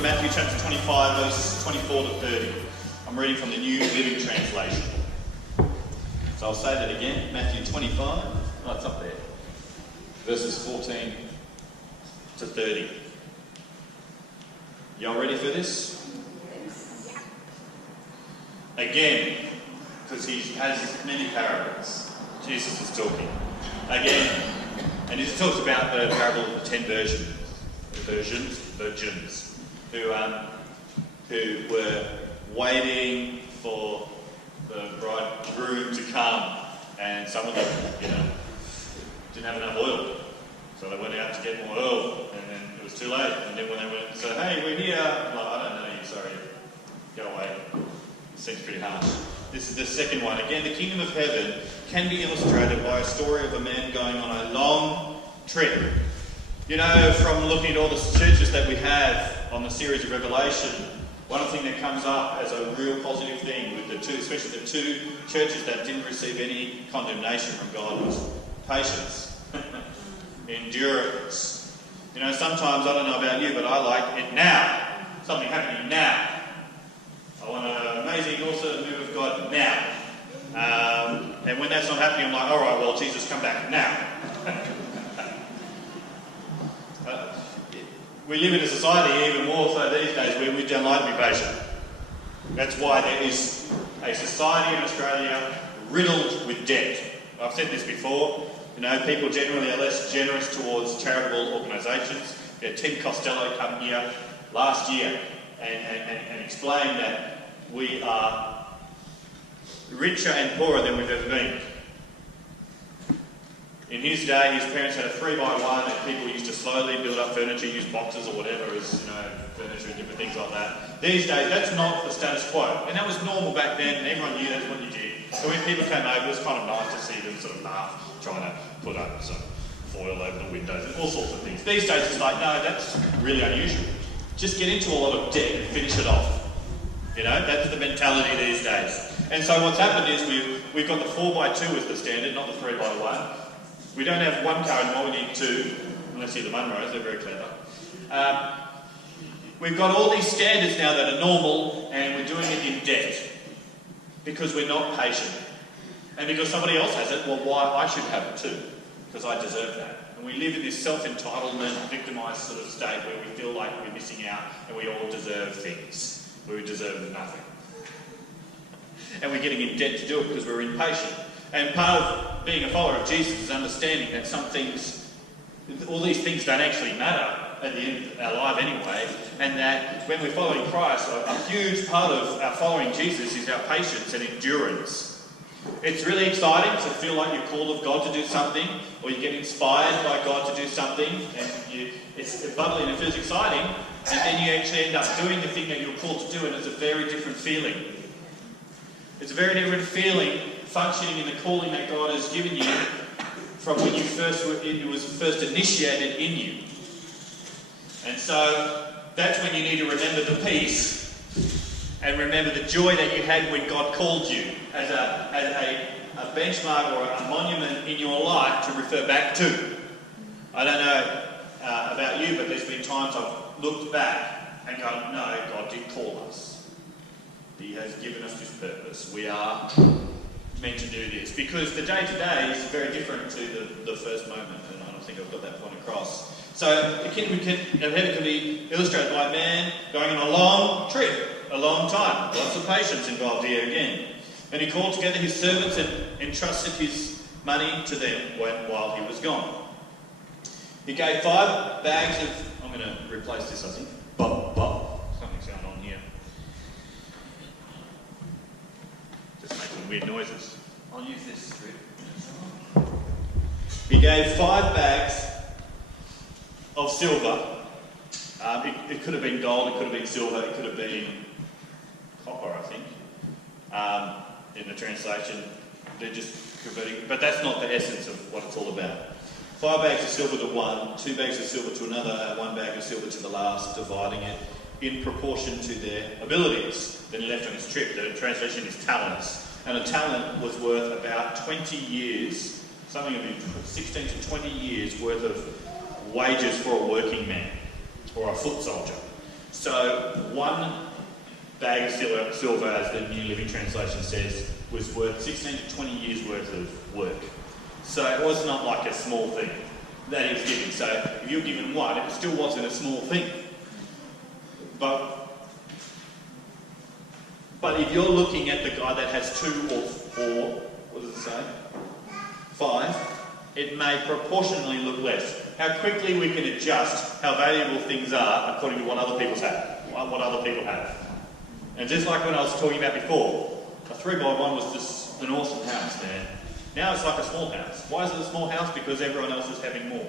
from Matthew chapter 25, verses 24 to 30. I'm reading from the New Living Translation. So I'll say that again. Matthew 25, oh, it's up there. Verses 14 to 30. Y'all ready for this? Again, because he has many parables. Jesus is talking. Again, and he talks about the parable of the 10 virgins who were waiting for the bridegroom to come, and some of them, didn't have enough oil, so they went out to get more oil, and then it was too late. And then when they went and said, "Hey, we're here," I'm like, "I don't know you, sorry, go away." It seems pretty harsh. This is the second one. Again, the kingdom of heaven can be illustrated by a story of a man going on a long trip. From looking at all the churches that we have on the series of Revelation, one thing that comes up as a real positive thing with the two, especially the two churches that didn't receive any condemnation from God, was patience, endurance. Sometimes, I don't know about you, but I like it now. Something happening now. I want an amazing, awesome move of God now. And when that's not happening, I'm like, all right, well, Jesus, come back now. We live in a society, even more so these days, where we don't like to be patient. That's why there is a society in Australia riddled with debt. I've said this before. People generally are less generous towards charitable organisations. Tim Costello come here last year and explained that we are richer and poorer than we've ever been. In his day, his parents had a 3x1 that people used to slowly build up furniture, use boxes or whatever as furniture and different things like that. These days, that's not the status quo. And that was normal back then, and everyone knew that's what you did. So when people came over, it was kind of nice to see them sort of laugh, trying to put up some foil over the windows and all sorts of things. These days, it's like, no, that's really unusual. Just get into a lot of debt and finish it off. That's the mentality these days. And so what's happened is we've got the 4x2 as the standard, not the 3x1. We don't have one car anymore, we need two, unless you're the Munros, they're very clever. We've got all these standards now that are normal, and we're doing it in debt because we're not patient. And because somebody else has it, well, why I should have it too, because I deserve that. And we live in this self-entitlement, victimised sort of state where we feel like we're missing out and we all deserve things, where we deserve nothing. And we're getting in debt to do it because we're impatient. And part of being a follower of Jesus is understanding that some things, all these things don't actually matter at the end of our life anyway, and that when we're following Christ, a huge part of our following Jesus is our patience and endurance. It's really exciting to feel like you're called of God to do something, or you get inspired by God to do something, and it's bubbly and it feels exciting, and then you actually end up doing the thing that you're called to do, and it's a very different feeling. It's a very different feeling functioning in the calling that God has given you from when it was first initiated in you. And so that's when you need to remember the peace and remember the joy that you had when God called you as a benchmark or a monument in your life to refer back to. I don't know about you, but there's been times I've looked back and gone, no, God did call us. He has given us this purpose. We are meant to do this, because the day-to-day is very different to the first moment, and I don't think I've got that point across. So the kingdom of heaven can be illustrated by a man going on a long trip, a long time, lots of patience involved here again. And he called together his servants and entrusted his money to them while he was gone. He gave 5 bags of, I'm going to replace this, I think, something's going on here. Just making weird noises. I'll use this strip. He gave 5 bags of silver. It could have been gold, it could have been silver, it could have been copper, I think. In the translation, they're just converting, but that's not the essence of what it's all about. 5 bags of silver to one, 2 bags of silver to another, 1 bag of silver to the last, dividing it in proportion to their abilities. Then he left on his trip. The translation is talents. And a talent was worth about 20 years, something of 16 to 20 years worth of wages for a working man or a foot soldier. So one bag of silver, as the New Living Translation says, was worth 16 to 20 years worth of work. So it was not like a small thing that he was giving. So if you were given one, it still wasn't a small thing. But if you're looking at the guy that has 2 or 4, what does it say? 5, it may proportionally look less. How quickly we can adjust how valuable things are according to what other people have. And just like when I was talking about before, a 3x1 was just an awesome house, man. Now it's like a small house. Why is it a small house? Because everyone else is having more.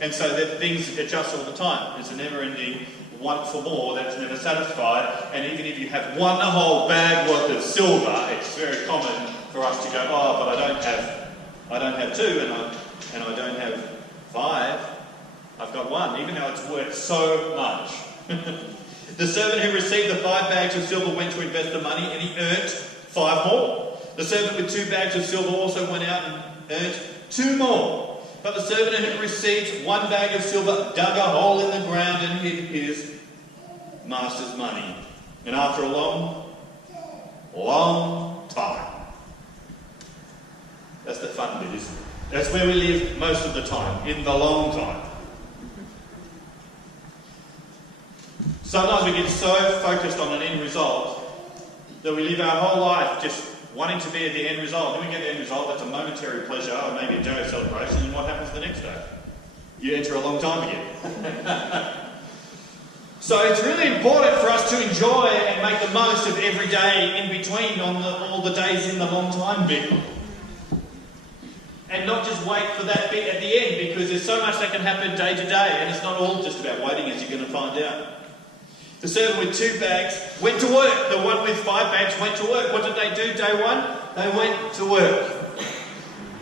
And so that things adjust all the time. It's a never-ending want for more that's never satisfied. And even if you have one whole bag worth of silver, it's very common for us to go, oh, but I don't have 2 and I don't have 5. I've got 1, even though it's worth so much. The servant who received the 5 bags of silver went to invest the money, and he earned 5 more. The servant with 2 bags of silver also went out and earned 2 more. But the servant who received 1 bag of silver dug a hole in the ground and hid his master's money. And after a long time. That's the fun bit, isn't it? That's where we live most of the time, in the long time. Sometimes we get so focused on an end result that we live our whole life just wanting to be at the end result. Then we get the end result, that's a momentary pleasure, or maybe a joy celebration, and what happens the next day? You enter a long time again. So it's really important for us to enjoy and make the most of every day in between on all the days in the long time bit. And not just wait for that bit at the end, because there's so much that can happen day to day, and it's not all just about waiting, as you're going to find out. The servant with 2 bags went to work. The one with 5 bags went to work. What did they do day 1? They went to work.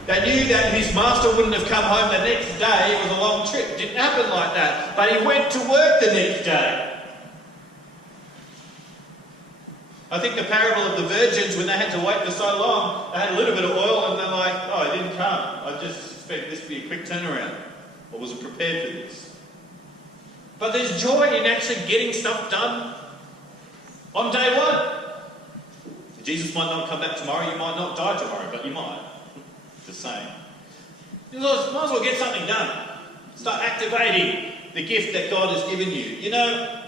They knew that his master wouldn't have come home the next day. It was a long trip. It didn't happen like that. But he went to work the next day. I think the parable of the virgins, when they had to wait for so long, they had a little bit of oil and they're like, oh, it didn't come. I just expected this to be a quick turnaround. I wasn't prepared for this. But there's joy in actually getting stuff done on day 1. Jesus might not come back tomorrow, you might not die tomorrow, but you might. Just saying. You might as well get something done. Start activating the gift that God has given you. You know,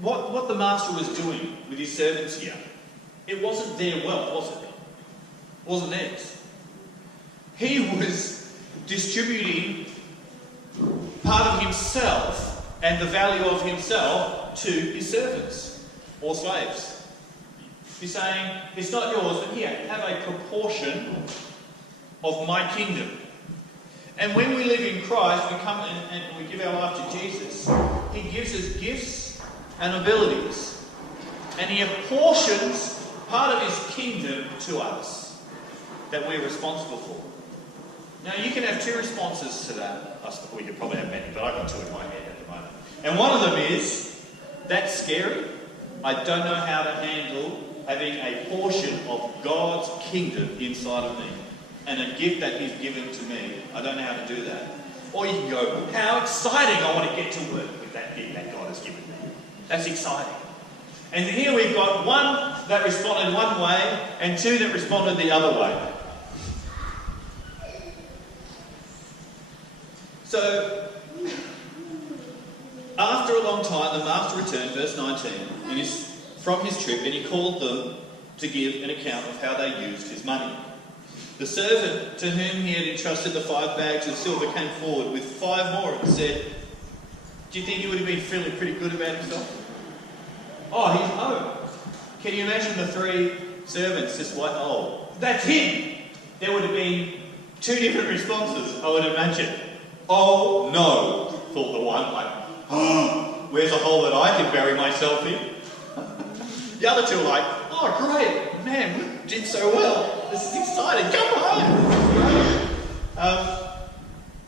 what the master was doing with his servants here, it wasn't their wealth, was it? It wasn't theirs. He was distributing part of himself and the value of himself to his servants or slaves. He's saying, it's not yours, but here, have a proportion of my kingdom. And when we live in Christ, we come and we give our life to Jesus. He gives us gifts and abilities. And he apportions part of his kingdom to us that we're responsible for. Now, you can have 2 responses to that. We could probably have many, but I've got 2 in my head at the moment. And one of them is, that's scary. I don't know how to handle having a portion of God's kingdom inside of me. And a gift that he's given to me. I don't know how to do that. Or you can go, how exciting, I want to get to work with that gift that God has given me. That's exciting. And here we've got 1 that responded one way and 2 that responded the other way. So, after a long time, the master returned, verse 19, from his trip, and he called them to give an account of how they used his money. The servant to whom he had entrusted the 5 bags of silver came forward with 5 more and said, do you think he would have been feeling pretty good about himself? Oh, he's home. Can you imagine the 3 servants just like, oh, that's him. There would have been 2 different responses, I would imagine. Oh no, thought the one, like, oh, where's a hole that I can bury myself in? The other 2 are like, oh great, man, we did so well. This is exciting, come home.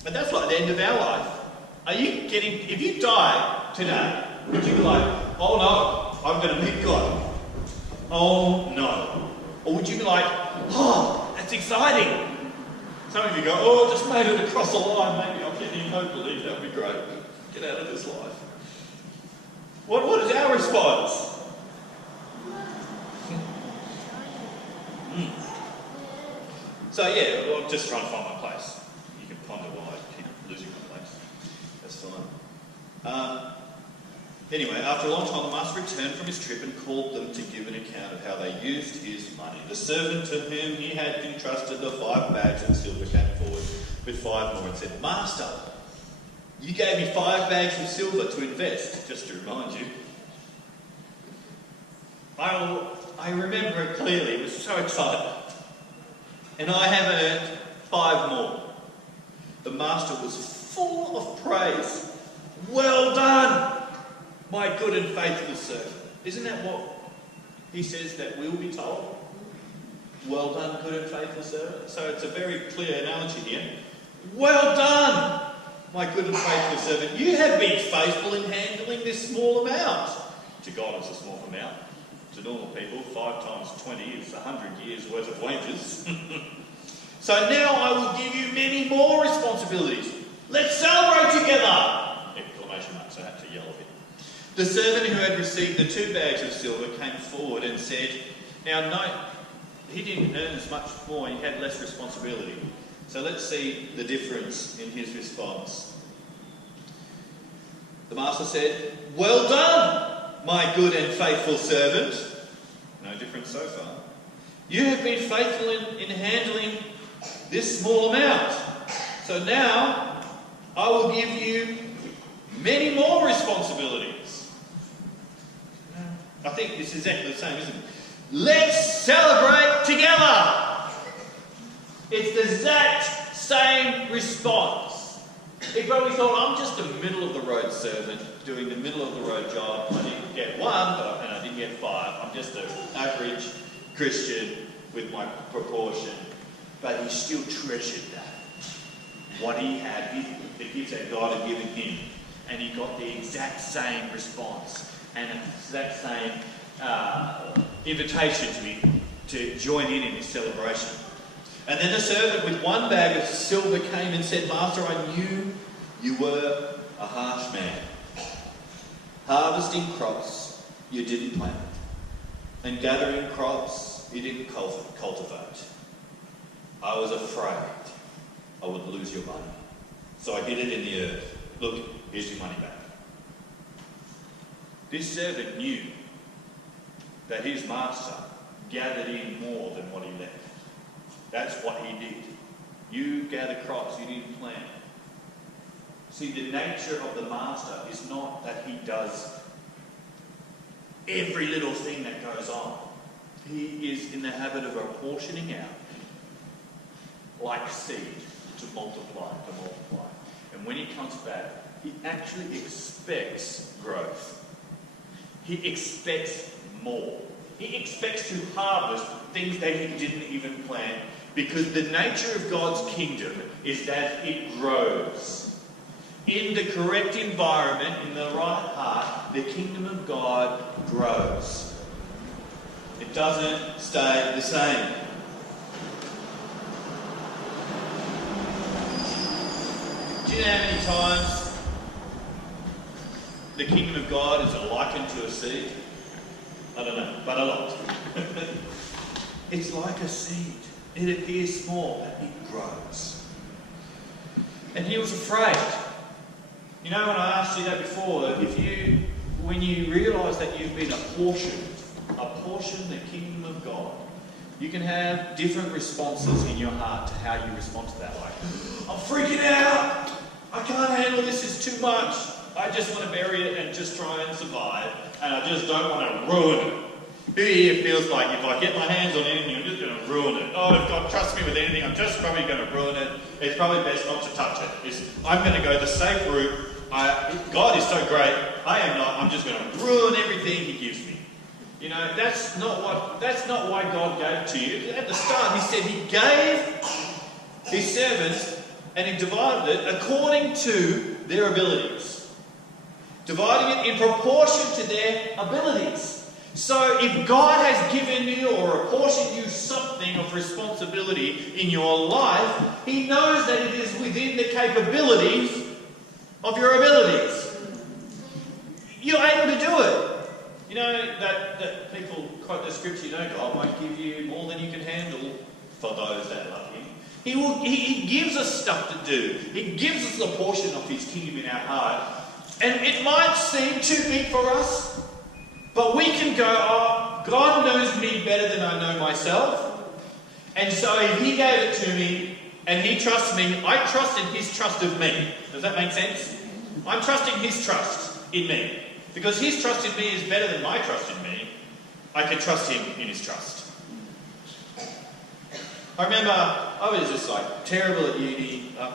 But that's like the end of our life. If you die today, would you be like, oh no, I'm going to meet God? Oh no. Or would you be like, oh, that's exciting. Some of you go, oh, just made it across the line, maybe I'll get in, hopefully, that would be great. Get out of this life. What is our response? So yeah, well, I'm just trying to find my place. You can ponder why I keep losing my place. That's fine. Anyway, after a long time, the master returned from his trip and called them to give an account of how they used his money. The servant to whom he had entrusted the 5 bags of silver came forward with 5 more and said, "Master, you gave me 5 bags of silver to invest," just to remind you. I remember it clearly, it was so exciting. "And I have earned 5 more. The master was full of praise. "Well done, my good and faithful servant." Isn't that what he says that we'll be told? Well done, good and faithful servant. So it's a very clear analogy here. Well done, my good and faithful servant. You have been faithful in handling this small amount. To God, it's a small amount. To normal people, 5 times 20 is 100 years worth of wages. "So now I will give you many more responsibilities. Let's celebrate together!" Exclamation marks, I had to yell a bit. The servant who had received the 2 bags of silver came forward and said, now note, he didn't earn as much more, he had less responsibility. So let's see the difference in his response. The master said, "Well done, my good and faithful servant." No difference so far. "You have been faithful in handling this small amount. So now I will give you many more responsibilities." I think it's exactly the same, isn't it? Let's celebrate together. It's the exact same response. He probably thought, I'm just a middle of the road servant doing the middle of the road job. I didn't get 1, and I didn't get 5. I'm just an average Christian with my proportion. But he still treasured that. What he had, the gifts that God had given him. And he got the exact same response and the exact same invitation to join in his celebration. And then the servant with 1 bag of silver came and said, "Master, I knew you were a harsh man, harvesting crops you didn't plant, and gathering crops you didn't cultivate. I was afraid I would lose your money, so I hid it in the earth. Look, here's your money back." This servant knew that his master gathered in more than what he left. That's what he did. You gather crops you didn't plant. See, the nature of the master is not that he does every little thing that goes on. He is in the habit of apportioning out like seed to multiply. And when he comes back, he actually expects growth. He expects more. He expects to harvest things that he didn't even plant, because the nature of God's kingdom is that it grows. In the correct environment, in the right heart, the kingdom of God grows. It doesn't stay the same. Do you know how many times the kingdom of God is likened to a seed? I don't know, but a lot. It's like a seed. It appears small, but it grows. And he was afraid. You know, when I asked you that before, when you realise that you've been apportioned the kingdom of God, you can have different responses in your heart to how you respond to that. Like, I'm freaking out. I can't handle this. It's too much. I just want to bury it and just try and survive, and I just don't want to ruin it. Who here feels like if I get my hands on anything, I'm just going to ruin it? Oh, if God trusts me with anything, I'm just probably going to ruin it. It's probably best not to touch it. I'm going to go the safe route. God is so great. I am not. I'm just going to ruin everything He gives me. You know, that's not why God gave to you. At the start, He said He gave His servants, and He divided it according to their abilities. Dividing it in proportion to their abilities. So if God has given you or apportioned you something of responsibility in your life, He knows that it is within the capabilities of your abilities. You know that people quote the scripture, you know, God won't give you more than you can handle for those that love him. He gives us stuff to do. He gives us a portion of his kingdom in our heart. And it might seem too big for us, but we can go, oh, God knows me better than I know myself. And so if he gave it to me and he trusts me, I trust in his trust of me. Does that make sense? I'm trusting his trust in me. Because his trust in me is better than my trust in me. I can trust him in his trust. I remember I was just like terrible at uni. I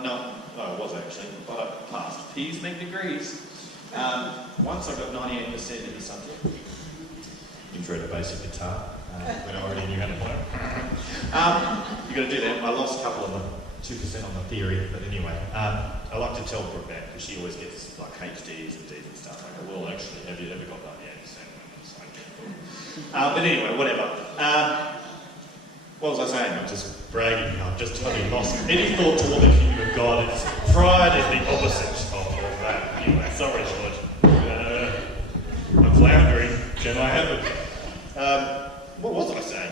was actually, but I passed P's, make degrees. Once I got 98% in the subject. Intro to basic guitar, when I already knew how to play. You've got to do that. I lost a couple of them, 2% on the theory, but anyway. I like to tell Brooke that because she always gets like HDs and Ds and stuff. Like, well, actually, have you ever got 98%? But anyway, whatever. What was I saying? I'm just bragging. I've just totally lost any thought toward the kingdom of God. Pride is the opposite of that. Anyway, sorry, George. I'm floundering. Can I have it? What was I saying?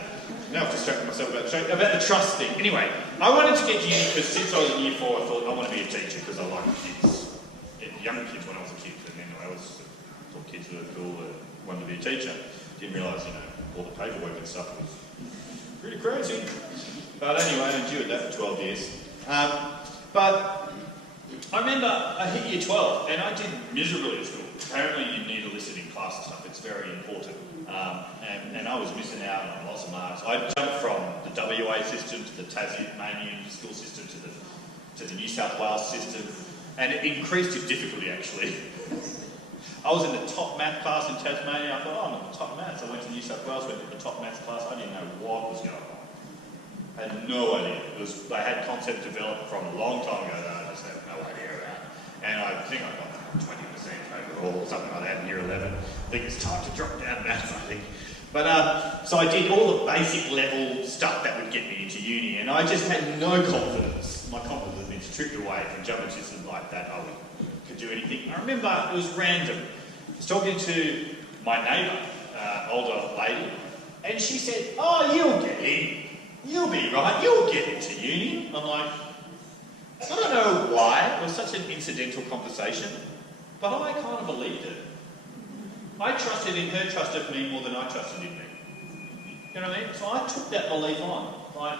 Now I've distracted myself about the trust thing. Anyway, I wanted to get to uni because since I was in year 4, I thought I want to be a teacher because I like kids. Young kids when I was a kid. And anyway, I thought kids were cool and wanted to be a teacher. Didn't realise, all the paperwork and stuff was pretty crazy. But anyway, I endured that for 12 years. But I remember I hit year 12 and I did miserably at school. Apparently you need to listen in class and stuff. It's very important. And I was missing out on lots of marks. I jumped from the WA system to the Tasmanian school system to the New South Wales system. And it increased in difficulty actually. I was in the top math class in Tasmania. I thought, I'm in the top maths. I went to New South Wales, went to the top maths class. I didn't know what was going on. I had no idea. They had concepts developed from a long time ago that I just had no idea about. And I think I got 20% overall or something like that in year 11. I think it's time to drop down maths, I think. But so I did all the basic level stuff that would get me into uni, and I just had no confidence. My confidence had been stripped away from jumping systems like that. I could do anything. I remember it was random. I was talking to my neighbour, older lady, and she said, "Oh, you'll get in. You'll be right. You'll get into uni." I'm like, I don't know why. It was such an incidental conversation, but I kind of believed it. I trusted in her trust of me more than I trusted in me. You know what I mean? So I took that belief on. Like,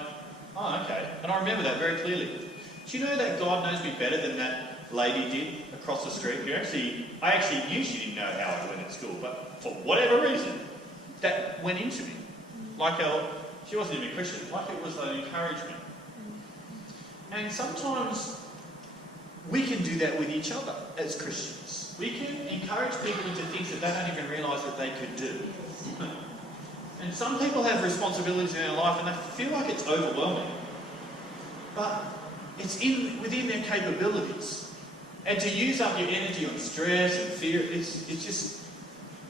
oh, okay. And I remember that very clearly. Do you know that God knows me better than that lady did across the street? I actually knew she didn't know how I went at school, but for whatever reason, that went into me. Like she wasn't even a Christian, like it was an encouragement. And sometimes we can do that with each other as Christians. We can encourage people into things that they don't even realise that they could do. And some people have responsibilities in their life and they feel like it's overwhelming. But it's within their capabilities. And to use up your energy on stress and fear, it's just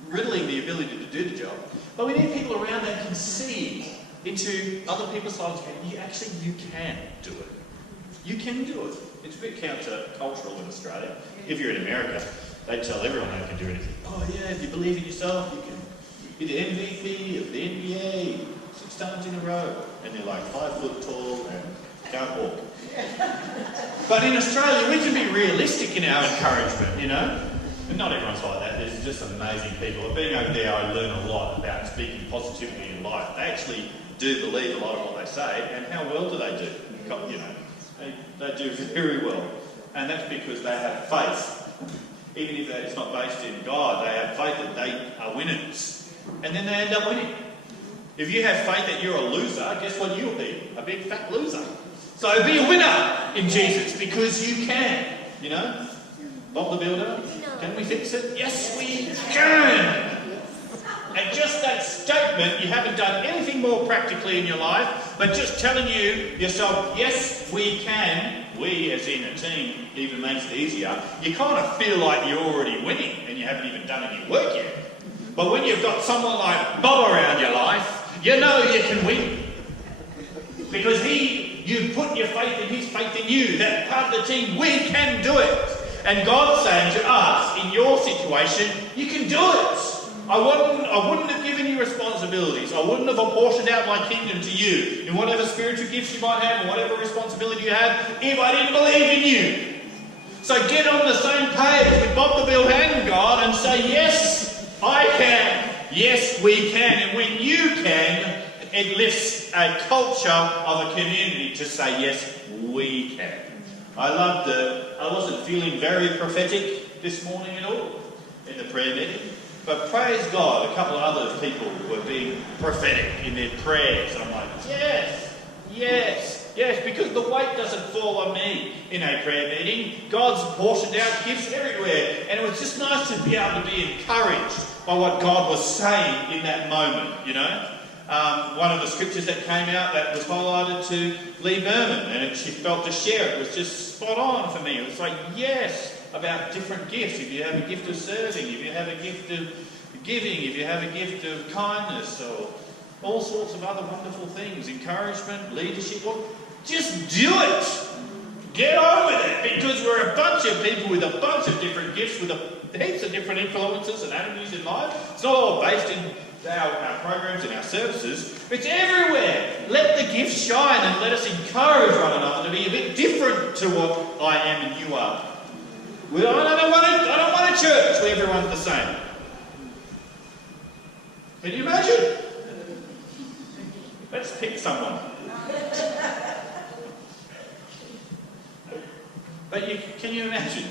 riddling the ability to do the job. But we need people around that can see into other people's lives and you can do it. You can do it. It's a bit counter-cultural in Australia. If you're in America, they tell everyone they can do anything. Oh yeah, if you believe in yourself, you can be the MVP of the NBA 6 times in a row. And you're like 5 foot tall and can't walk. But in Australia, we can be realistic in our encouragement, And not everyone's like that. There's just amazing people. Being over there, I learn a lot about speaking positively in life. They actually do believe a lot of what they say, and how well do they do? They do very well. And that's because they have faith. Even if it's not based in God, they have faith that they are winners. And then they end up winning. If you have faith that you're a loser, guess what you'll be? A big fat loser. So be a winner in Jesus, because you can. Bob the Builder, can we fix it? Yes, we can! And just that statement, you haven't done anything more practically in your life, but just telling yourself, yes, we can, we as in a team even makes it easier, you kind of feel like you're already winning and you haven't even done any work yet. But when you've got someone like Bob around your life, you know you can win. Because you put your faith in his faith in you, that part of the team, we can do it. And God's saying to us, in your situation, you can do it. I wouldn't have given you responsibilities. I wouldn't have apportioned out my kingdom to you in whatever spiritual gifts you might have or whatever responsibility you have if I didn't believe in you. So get on the same page with Bob the Build and God and say, yes, I can. Yes, we can. And when you can, it lifts a culture of a community to say, yes, we can. I loved it. I wasn't feeling very prophetic this morning at all in the prayer meeting. But praise God, a couple of other people were being prophetic in their prayers. And I'm like, yes, yes, yes, because the weight doesn't fall on me in a prayer meeting. God's portioned out gifts everywhere. And it was just nice to be able to be encouraged by what God was saying in that moment, you know. One of the scriptures that came out that was highlighted to Lee Berman, and she felt to share it, was just spot on for me. It was like, yes, about different gifts. If you have a gift of serving, if you have a gift of giving, if you have a gift of kindness, or all sorts of other wonderful things, encouragement, leadership, well, just do it. Get on with it, because we're a bunch of people with a bunch of different gifts, with heaps of different influences and avenues in life. It's not all based in our programs and our services. It's everywhere. Let the gifts shine and let us encourage one another to be a bit different to what I am and you are. Well, I don't want a church where everyone's the same. Can you imagine? Let's pick someone. But can you imagine?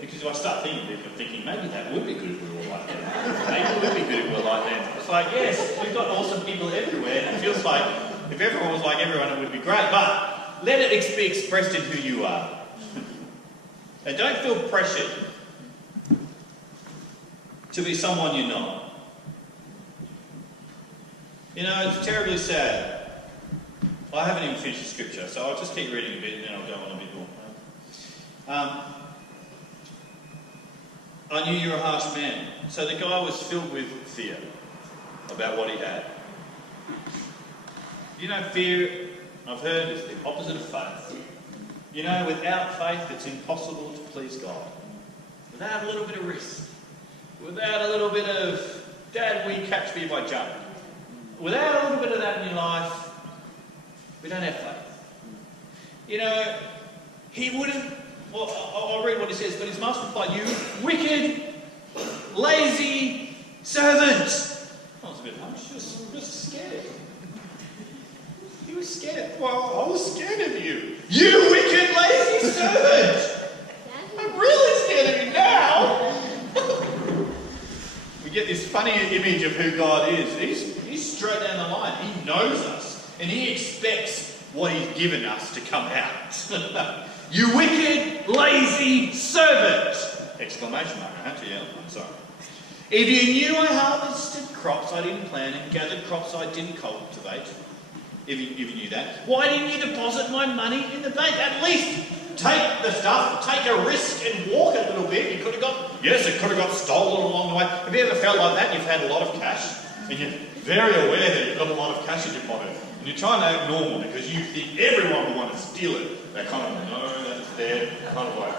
Because if I start thinking, maybe that would be good if we were like that. Maybe it would be good if we were like that. It's like, yes, we've got awesome people everywhere, and it feels like if everyone was like everyone, it would be great. But let it be expressed in who you are. And don't feel pressured to be someone you're not. You know, it's terribly sad. I haven't even finished the scripture, so I'll just keep reading a bit and then I'll go on a bit more. I knew you were a harsh man. So the guy was filled with fear about what he had. You know, fear, I've heard, is the opposite of faith. You know, without faith, it's impossible to please God. Without a little bit of risk. Without a little bit of, Dad, will you catch me if I jump? Without a little bit of that in your life, we don't have faith. You know, he wouldn't, well, I'll read what he says, but his master replied, you wicked, lazy servant. I was a bit harsh, just scared. He was scared. Well, I was scared of you. You wicked, lazy servant! I'm really scared of you now. We get this funny image of who God is. He's straight down the line. He knows us. And he expects what he's given us to come out. You wicked, lazy servant! Exclamation mark. I had to yell. I'm sorry. If you knew I harvested crops I didn't plant and gathered crops I didn't cultivate, if you knew that, why didn't you deposit my money in the bank? At least take the stuff, take a risk and walk a little bit. You could have got, yes, it could have got stolen along the way. Have you ever felt like that? You've had a lot of cash and you're very aware that you've got a lot of cash in your pocket. And you're trying to act normal because you think everyone will want to steal it. That kind of, no, that's there, kind of way.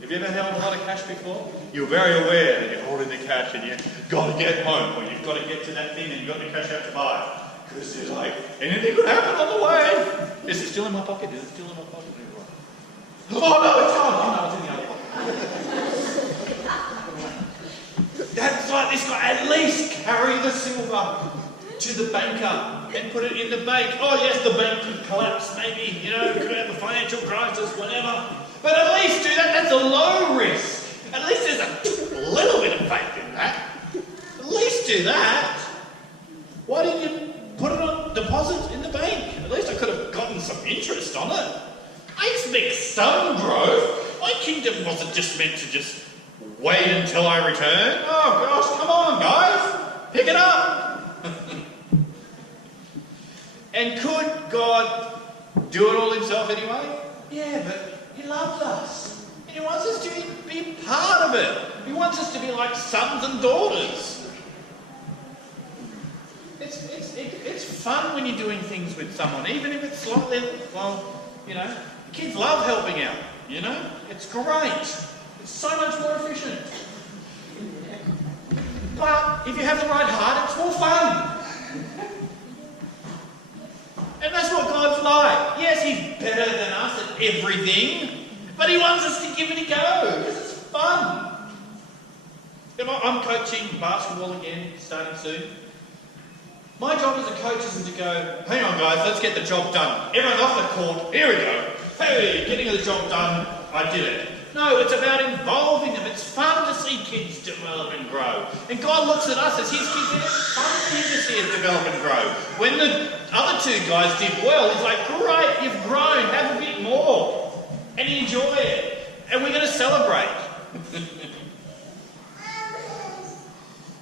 Have you ever held a lot of cash before? You're very aware that you're holding the cash and you've got to get home or you've got to get to that thing and you've got the cash out to buy. Because it's like, anything could happen on the way. Is it still in my pocket? Is it still in my pocket? Oh no, it's gone. Oh no, it's in the other pocket. That's like this guy. At least carry the silver to the banker and put it in the bank. Oh yes, the bank could collapse maybe, you know, could have a financial crisis, whatever. But at least do that. That's a low risk. At least there's a little bit of faith in that. At least do that. Why didn't you put it on deposit in the bank? At least I could have gotten some interest on it. I expect some growth. My kingdom wasn't just meant to just wait until I return. Oh gosh, come on guys. Pick it up. And could God do it all himself anyway? Yeah, but he loves us. And he wants us to be part of it. He wants us to be like sons and daughters. It's fun when you're doing things with someone, even if it's slightly, well, you know, kids love helping out. you know? It's great. It's so much more efficient. But if you have the right heart, it's more fun. And that's what God's like. Yes, He's better than us at everything, but He wants us to give it a go because it's fun. I'm coaching basketball again, starting soon. My job as a coach isn't to go, hang on guys, let's get the job done. Everyone off the court, here we go. Hey, getting the job done, I did it. No, it's about involving them. It's fun to see kids develop and grow. And God looks at us as His kids, and it's fun for Him to see us develop and grow. When the other two guys did well, He's like, great, you've grown, have a bit more. And enjoy it. And we're going to celebrate.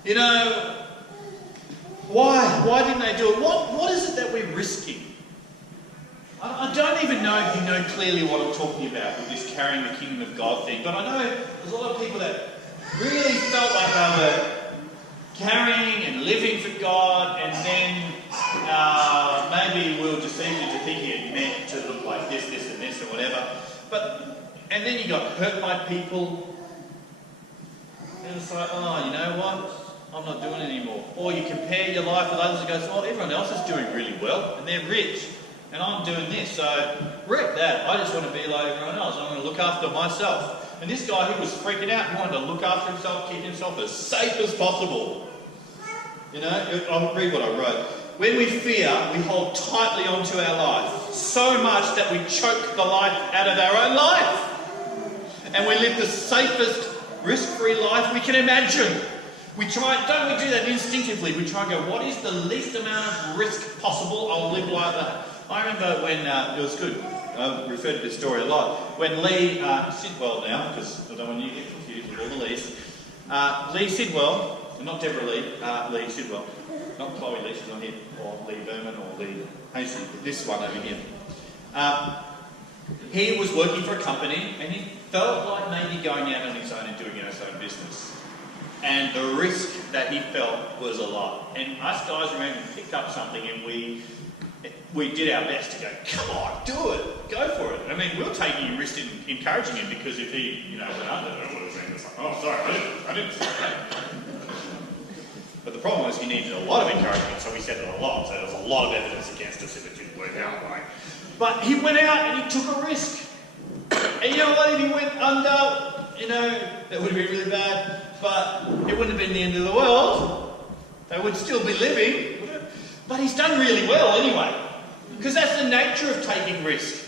You know, why didn't they do it? What is it that we're risking? I don't even know if you know clearly what I'm talking about with this carrying the kingdom of God thing, but I know there's a lot of people that really felt like they were carrying and living for God, and then maybe we were deceived into thinking it meant to look like this, this and this or whatever. And then you got hurt by people, and it's like, oh, you know what? I'm not doing it anymore. Or you compare your life with others and go, oh, everyone else is doing really well, and they're rich. And I'm doing this, so wreck that. I just want to be like everyone else. I'm going to look after myself. And this guy, he was freaking out. He wanted to look after himself, keep himself as safe as possible. You know, I'll read what I wrote. When we fear, we hold tightly onto our life, so much that we choke the life out of our own life. And we live the safest, risk-free life we can imagine. Don't we do that instinctively? We try and go, what is the least amount of risk possible? I'll live like that. I remember when, it was good, I refer to this story a lot, when Lee Sidwell now, because I don't want you to get confused with all the Lees, Lee Sidwell, not Deborah Lee, Lee Sidwell, not Chloe Lee, she's not here, or Lee Berman, or Lee Hasty, this one over here. He was working for a company, and he felt like maybe going out on his own and doing his own business. And the risk that he felt was a lot. And us guys around him picked up something, and we did our best to go, come on, do it, go for it. I mean, we'll take any risk in encouraging him, because if he, went under, it would have been like, oh, sorry, I didn't say that. But the problem was he needed a lot of encouragement, so we said it a lot. So there was a lot of evidence against us if it didn't work out right. But he went out and he took a risk. And you know what, if he went under, that would have been really bad, but it wouldn't have been the end of the world. They would still be living. But he's done really well anyway, because that's the nature of taking risk.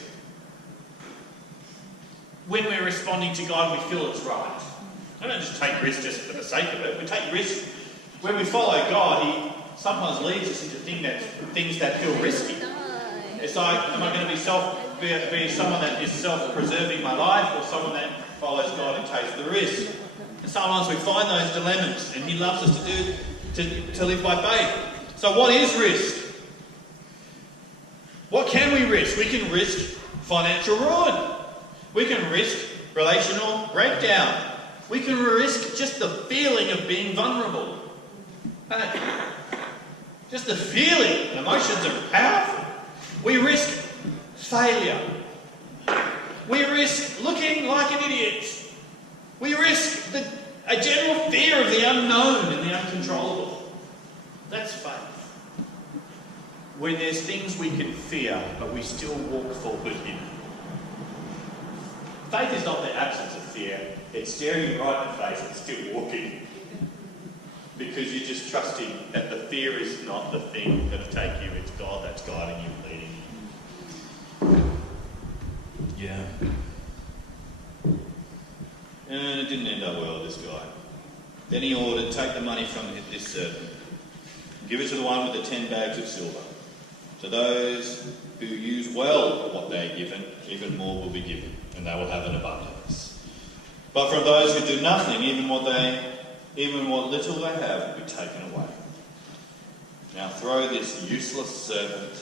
When we're responding to God, we feel it's right. We don't just take risk just for the sake of it. We take risk. When we follow God, He sometimes leads us into things that feel risky. It's like, am I going to be someone that is self-preserving my life, or someone that follows God and takes the risk? And sometimes we find those dilemmas, and He loves us to live by faith. So what is risk? What can we risk? We can risk financial ruin. We can risk relational breakdown. We can risk just the feeling of being vulnerable. Just the feeling. Emotions are powerful. We risk failure. We risk looking like an idiot. We risk a general fear of the unknown and the uncontrollable. That's faith. When there's things we can fear, but we still walk forward in. Faith is not the absence of fear. It's staring you right in the face and still walking. Because you're just trusting that the fear is not the thing that'll take you. It's God that's guiding you and leading you. Yeah. And it didn't end up well, this guy. Then he ordered, take the money from this servant. Give it to the one with the 10 bags of silver. To those who use well what they are given, even more will be given, and they will have an abundance. But from those who do nothing, even what little they have will be taken away. Now throw this useless servant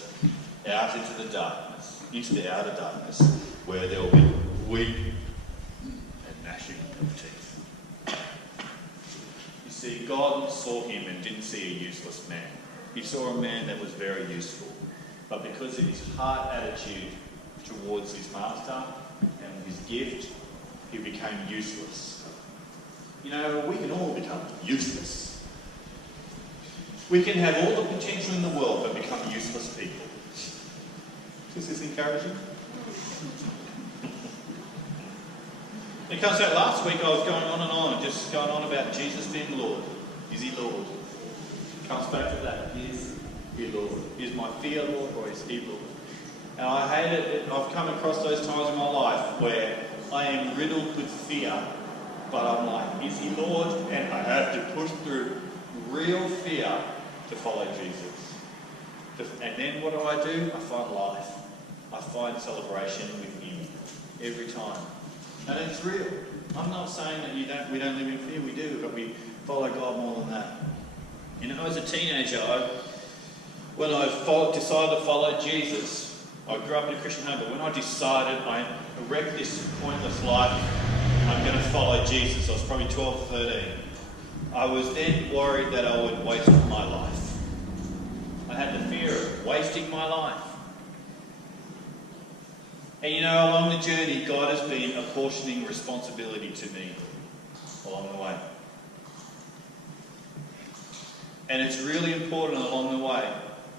out into the darkness, into the outer darkness, where there will be weeping and gnashing of teeth. You see, God saw him and didn't see a useless man. He saw a man that was very useful. But because of his heart attitude towards his master and and his gift, he became useless. You know, we can all become useless. We can have all the potential in the world but become useless people. Is this encouraging? It comes out last week, I was going on and on, just going on about Jesus being Lord. Is he Lord? It comes back to that. Is he Lord? Is my fear Lord or is he Lord? And I hate it. I've come across those times in my life where I am riddled with fear, but I'm like, is he Lord? And I have to push through real fear to follow Jesus. And then what do? I find life. I find celebration with him every time. And it's real. I'm not saying that we don't live in fear, we do, but we follow God more than that. You know, as a teenager, when I decided to follow Jesus, I grew up in a Christian home, but when I decided I wrecked this pointless life, I'm going to follow Jesus, I was probably 12 or 13. I was then worried that I would waste my life. I had the fear of wasting my life. And you know, along the journey, God has been apportioning responsibility to me along the way. And it's really important along the way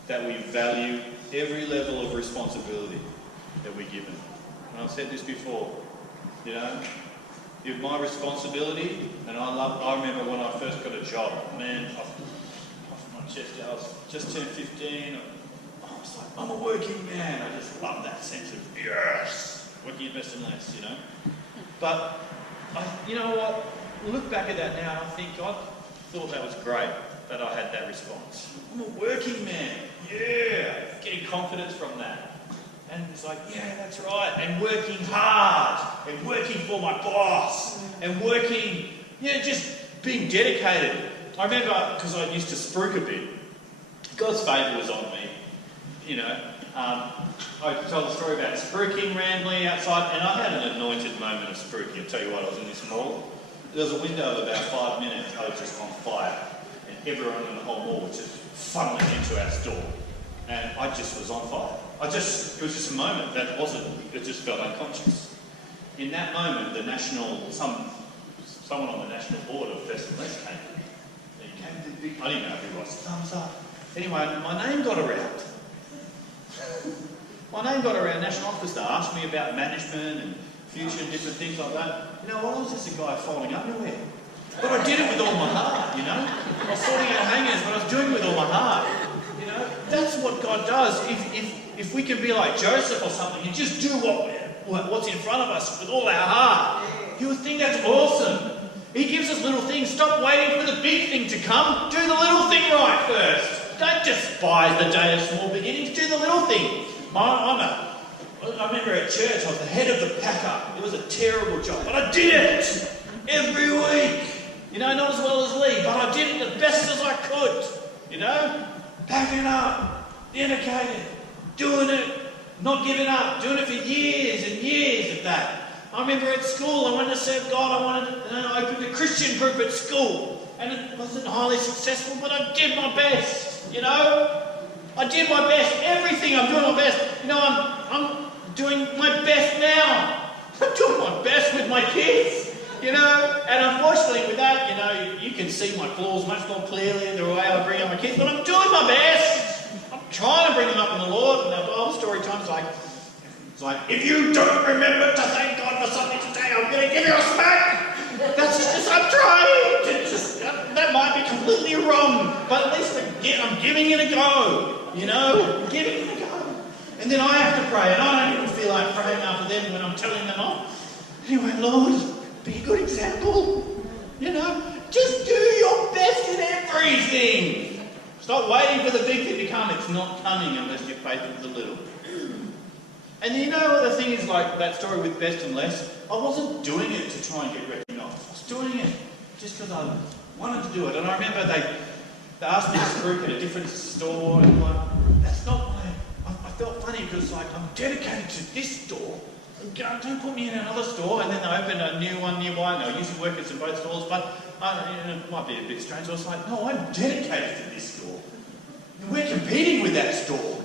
that we value every level of responsibility that we're given. And I've said this before, you know, if my responsibility, and I remember when I first got a job, man, off my chest, I was just turned 15, I was like, I'm a working man. I just love that sense of, yes, working your best and less, you know. But, you know what, look back at that now and I think God thought that was great that I had that response. I'm a working man, yeah, getting confidence from that. And it's like, yeah, that's right, and working hard, and working for my boss, and working, just being dedicated. I remember, because I used to spruik a bit, God's favour was on me. You know, I told the story about spruiking randomly outside, and I had an anointed moment of spruiking. I'll tell you what, I was in this mall. There was a window of about 5 minutes, I was just on fire, and everyone in the whole mall was just funneling into our store. And I just was on fire. It was just a moment that it just felt unconscious. In that moment, someone on the national board of Best and Less came to me. And he came to the big, I didn't know who he was, thumbs up. Anyway, my name got around. My name got around national office. They asked me about management and future and different things like that. You know what, I was just a guy folding underwear. But I did it with all my heart, you know. I was sorting out hangers, but I was doing it with all my heart. You know, that's what God does. If we can be like Joseph or something and just do what's in front of us with all our heart, you would think that's awesome. He gives us little things. Stop waiting for the big thing to come. Do the little thing right first. Don't despise the day of small beginnings. Do the little thing. I remember at church, I was the head of the packer. It was a terrible job, but I did it every week. You know, not as well as Lee, but I did it the best as I could. You know, packing up, dedicated, doing it, not giving up, doing it for years and years of that. I remember at school, I wanted to serve God. I opened a Christian group at school, and it wasn't highly successful, but I did my best. You know, I did my best. Everything I'm doing my best. You know, I'm doing my best now. I'm doing my best with my kids. You know, and unfortunately with that, you know, you can see my flaws much more clearly in the way I bring up my kids, but I'm doing my best. I'm trying to bring them up in the Lord, and our Bible story time's it's like, if you don't remember to thank God for something today, I'm going to give you a smack. That's just, I'm trying. That might be completely wrong, but at least I'm giving it a go. You know, I'm giving it a go. And then I have to pray, and I don't even feel like praying after them when I'm telling them off. Anyway, Lord, be a good example. You know, just do your best in everything. Stop waiting for the big thing to come. It's not coming unless you're faithful with the little. And you know, the thing is, like that story with Best and Less, I wasn't doing it to try and get recognised. I was doing it just because I wanted to do it. And I remember they asked me to spruik at a different store, and I'm like, that's not why. I felt funny because like I'm dedicated to this store. Don't put me in another store. And then they opened a new one nearby, and they were using workers in both stores, but it might be a bit strange. I was like, no, I'm dedicated to this store. We're competing with that store.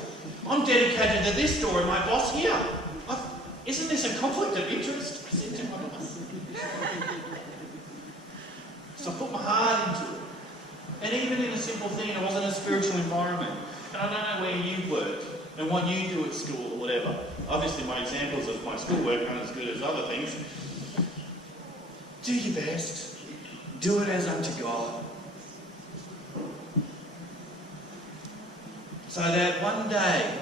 I'm dedicated to this store and my boss here. Isn't this a conflict of interest? I said to my boss. So I put my heart into it. And even in a simple thing, it wasn't a spiritual environment. And I don't know where you work and what you do at school or whatever. Obviously my examples of my schoolwork aren't as good as other things. Do your best. Do it as unto God. So that one day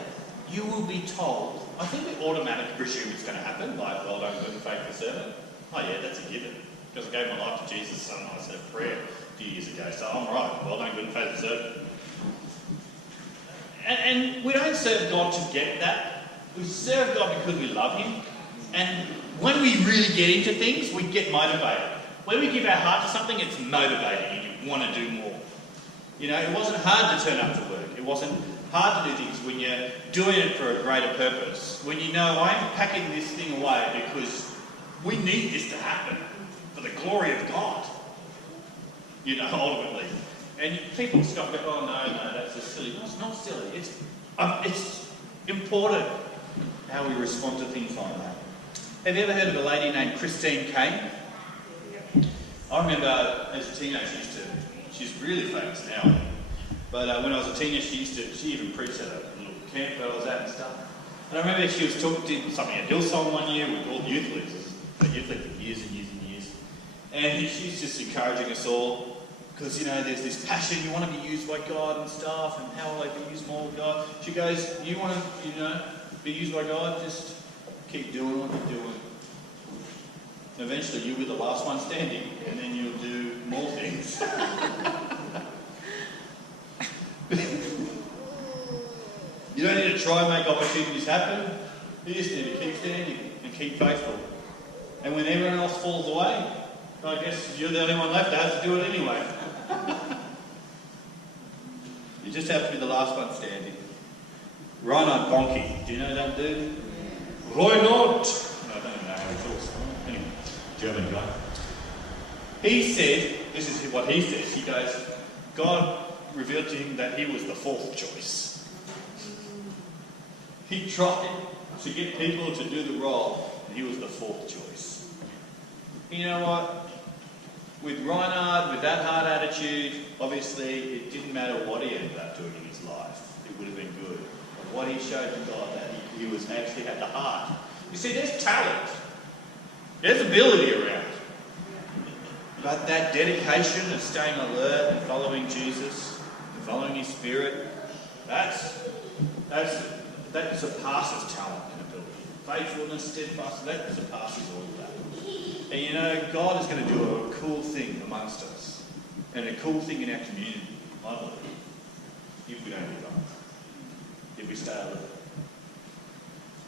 you will be told, I think we automatically presume it's going to happen, like, well done, good and faithful servant. Oh yeah, that's a given. Because I gave my life to Jesus, son, I said a prayer a few years ago, so I'm right. Well done, good and faithful servant. And we don't serve God to get that. We serve God because we love Him. And when we really get into things, we get motivated. When we give our heart to something, it's motivating and you want to do more. You know, it wasn't hard to turn up to work. It wasn't hard to do things when you're doing it for a greater purpose. When you know, I'm packing this thing away because we need this to happen for the glory of God. You know, ultimately. And people stop and go, oh no, that's just silly. No, it's not silly. It's important how we respond to things like that. Have you ever heard of a lady named Christine Caine? I remember as a teenager, she's really famous now. But when I was a teenager, she even preached at a little camp that I was at and stuff. And I remember she was did something at Hillsong one year with all the youth leaders. The youth leaders for years and years and years. And she's just encouraging us all. Because, you know, there's this passion, you want to be used by God and stuff, and how will I be used more by God? She goes, you want to, you know, be used by God, just keep doing what you're doing. Eventually you'll be the last one standing, and then you'll do more things. You don't need to try and make opportunities happen. You just need to keep standing and keep faithful. And when everyone else falls away, I guess you're the only one left that has to do it anyway. You just have to be the last one standing. Reinhard Bonnke, do you know that dude? Reinhard! No, I don't even know how he talks. Anyway, German guy. He said, this is what he says, he goes, God revealed to him that he was the fourth choice. He tried to get people to do the role, and he was the fourth choice. You know what? With Reinhard, with that hard attitude, obviously it didn't matter what he ended up doing in his life. It would have been good. But what he showed to God, that he was actually had the heart. You see, there's talent. There's ability around. But that dedication of staying alert and following Jesus, and following His Spirit, that surpasses talent and ability. Faithfulness, steadfastness, that surpasses all of that. And you know, God is going to do a cool thing amongst us. And a cool thing in our community, I believe. If we don't give up. If we stay alert.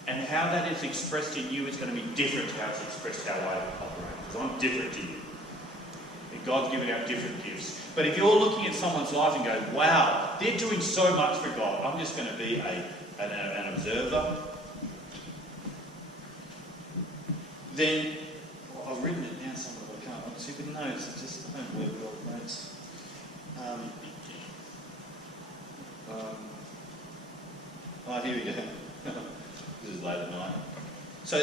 And how that is expressed in you is going to be different to how it's expressed our way of operating. Because I'm different to you. And God's given out different gifts. But if you're looking at someone's life and go, wow, they're doing so much for God, I'm just going to be an observer, then I've written it down somewhere, but I can't see the notes. I just don't work with all the notes. Here we go. This is late at night. So,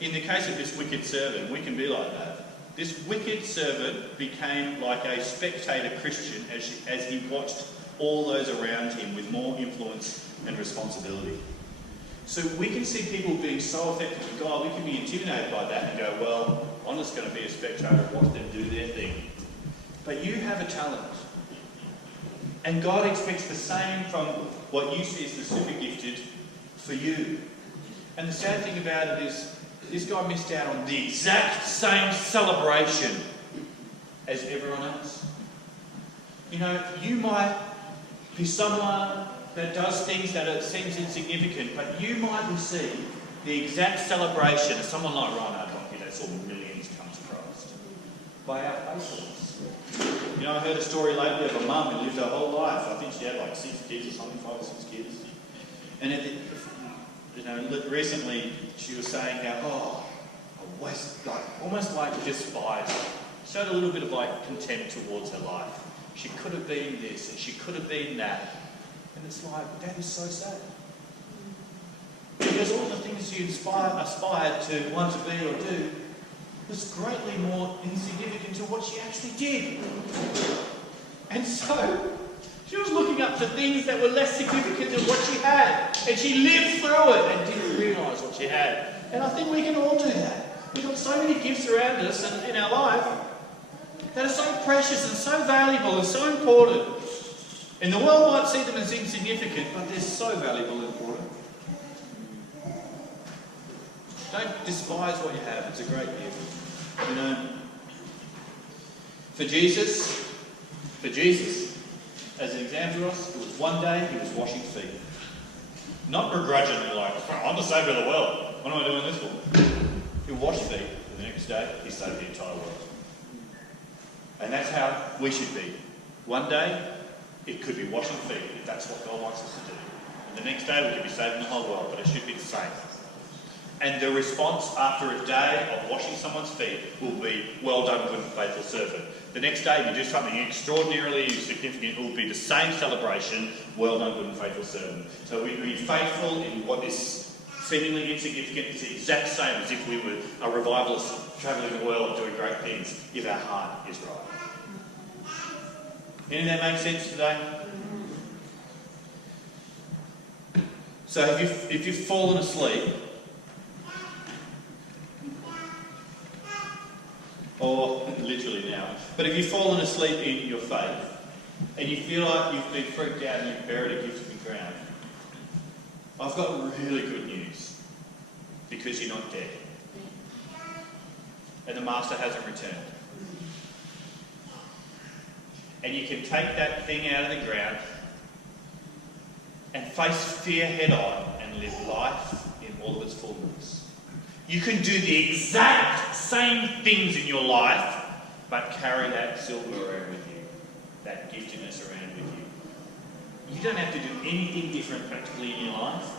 in the case of this wicked servant, we can be like that. This wicked servant became like a spectator Christian as he watched all those around him with more influence and responsibility. So we can see people being so effective with God, we can be intimidated by that and go, well, I'm just going to be a spectator and watch them do their thing. But you have a talent. And God expects the same from what you see as the super gifted for you. And the sad thing about it is, this guy missed out on the exact same celebration as everyone else. You know, you might be someone that does things that seems insignificant, but you might receive the exact celebration of someone like Reinhard Bonnke that saw millions come to Christ by our faithfulness. You know, I heard a story lately of a mum who lived her whole life. I think she had like 6 kids or something, 5 or 6 kids. And recently she was saying how, almost like despised her. Showed a little bit of like contempt towards her life. She could have been this and she could have been that. And it's like, that is so sad. Because all the things you aspired to want to be or do was greatly more insignificant to what she actually did. And so, she was looking up to things that were less significant than what she had. And she lived through it and didn't realise what she had. And I think we can all do that. We've got so many gifts around us and in our life that are so precious and so valuable and so important. And the world might see them as insignificant, but they're so valuable and important. Don't despise what you have. It's a great gift. You know, for Jesus, as an example to us, it was one day he was washing feet. Not begrudgingly like, I'm the saviour of the world. What am I doing this for? He washed feet, and the next day he saved the entire world. And that's how we should be. One day it could be washing feet, if that's what God wants us to do. And the next day we could be saving the whole world, but it should be the same. And the response after a day of washing someone's feet will be, well done, good and faithful servant. The next day, if you do something extraordinarily significant, it will be the same celebration, well done, good and faithful servant. So we be faithful in what is seemingly insignificant. It's the exact same as if we were a revivalist travelling the world doing great things, if our heart is right. Any of that make sense today? So if you've fallen asleep, or literally now, but if you've fallen asleep in your faith and you feel like you've been freaked out and you've buried a gift in the ground, I've got really good news, because you're not dead and the master hasn't returned. And you can take that thing out of the ground and face fear head on and live life in all of its fullness. You can do the exact same things in your life, but carry that silver around with you, that giftedness around with you. You don't have to do anything different practically in your life,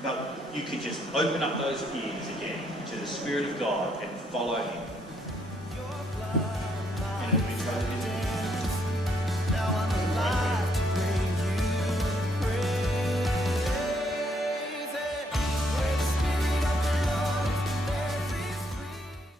but you can just open up those ears again to the Spirit of God and follow Him.